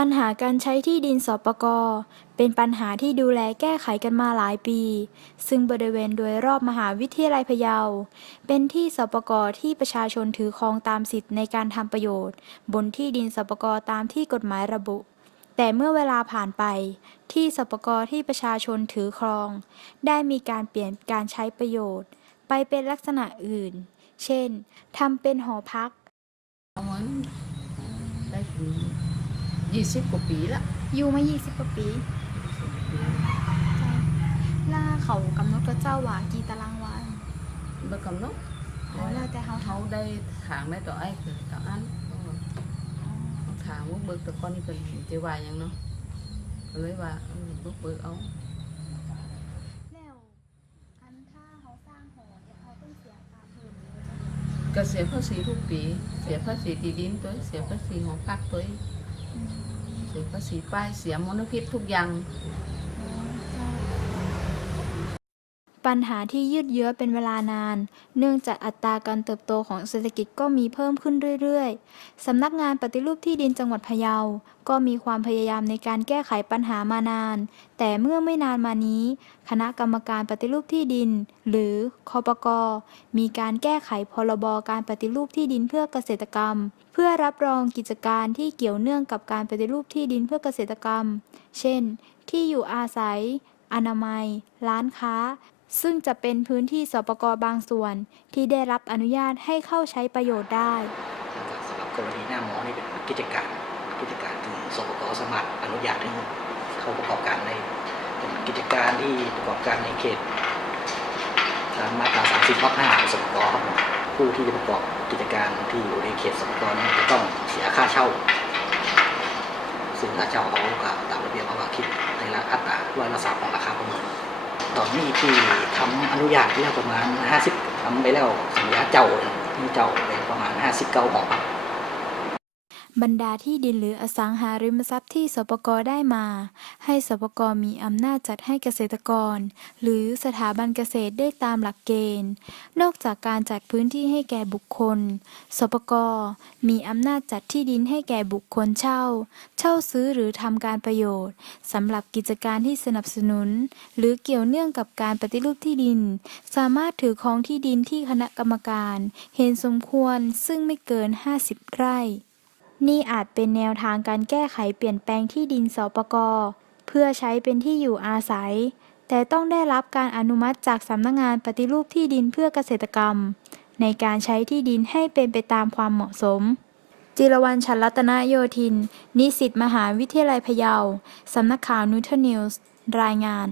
ปัญหาการใช้ที่ดินสปกเป็นปัญหาที่ดูแลแก้ไขกันมาหลายปี ซึ่งบริเวณโดยรอบมหาวิทยาลัยพะเยา เป็นที่สปกที่ประชาชนถือครองตามสิทธิ์ในการทำประโยชน์ บนที่ดินสปกตามที่กฎหมายระบุ แต่เมื่อเวลาผ่านไป ที่สปกที่ประชาชนถือครอง ได้มีการเปลี่ยนการใช้ประโยชน์ ไปเป็นลักษณะอื่น เช่นทำเป็นหอพัก ยี่สิบกว่าปีละอยู่มา 20 กว่าปีล่าเขากำหนดก็เจ้าว่ากี่ตารางวาเมื่อกำหนดอ๋อแล้วแต่เขาเขาได้ถางได้ต่อไอ้เกิดต่ออันเขาถางว่าเบิกแต่ก้อนนี่เป็นจะว่าหยังเนาะก็เลยว่าเออเบิกเบิกเอาแล้วอันถ้าเขาสร้างหอเนี่ยเขาต้องเสียค่าเพิ่มก็เสียภาษีทุกปี เสียภาษีที่ดินตัวเสียภาษีหอพักตัว เสียภาษีป้ายเสียมลพิษทุกอย่าง ปัญหาที่ยืดเยื้อเป็นเวลานาน เนื่องจากอัตราการเติบโตของเศรษฐกิจก็มีเพิ่มขึ้นเรื่อยๆ สำนักงานปฏิรูปที่ดินจังหวัดพะเยา ก็มีความพยายามในการแก้ไขปัญหามานาน แต่เมื่อไม่นานมานี้ คณะกรรมการปฏิรูปที่ดิน หรือคอปกมีการแก้ไขพรบการปฏิรูปที่ดินเพื่อเกษตรกรรม เพื่อรับรองกิจการที่เกี่ยวเนื่องกับการปฏิรูปที่ดินเพื่อเกษตรกรรม เช่น ที่อยู่อาศัย อนามัย ร้านค้า ซึ่งจะเป็นพื้นที่สปกบางส่วน ที่ได้รับอนุญาตให้เข้าใช้ประโยชน์ได้ สำหรับกรณีหน้ามอนี่เป็นกิจการกิจการที่สปกสมัครอนุญาตให้เข้าประกอบการในกิจการที่ประกอบการในเขตตามมาตรา30วรรคห้าของสปกรผู้ที่จะประกอบกิจการที่อยู่ในเขตสปกนั้นจะต้องเสียค่าเช่า ซึ่งค่าเช่าเขาก็ตามระเบียบเขาก็คิดในราคาอัตราร้อยละสาม ตอนนี้ที่ทำอนุญาตไปแล้วประมาณ 50ทำไปแล้วสัญญาเจ้ามีเจ้าไปประมาณ 59หอครับ บรรดาที่ดินหรืออสังหาริมทรัพย์ที่สปกได้มา ให้สปกมีอำนาจจัดให้เกษตรกร หรือสถาบันเกษตรได้ตามหลักเกณฑ์ นอกจากการจัดพื้นที่ให้แก่บุคคล สปกมีอำนาจจัดที่ดินให้แก่บุคคลเช่า เช่าซื้อหรือทำการประโยชน์สำหรับกิจการที่สนับสนุน หรือเกี่ยวเนื่องกับการปฏิรูปที่ดิน สามารถถือครองที่ดินที่คณะกรรมการ เห็นสมควรซึ่งไม่เกิน 50 ไร่ นี่อาจเป็นแนวทางการแก้ไขเปลี่ยนแปลงที่ดินสปกเพื่อใช้เป็นที่อยู่อาศัย แต่ต้องได้รับการอนุมัติจากสำนักงานปฏิรูปที่ดินเพื่อเกษตรกรรม ในการใช้ที่ดินให้เป็นไปตามความเหมาะสม จิรวรรณชันรัตนโยธิน นิสิตมหาวิทยาลัยพะเยาสำนักข่าวนูเทนิวส์รายงาน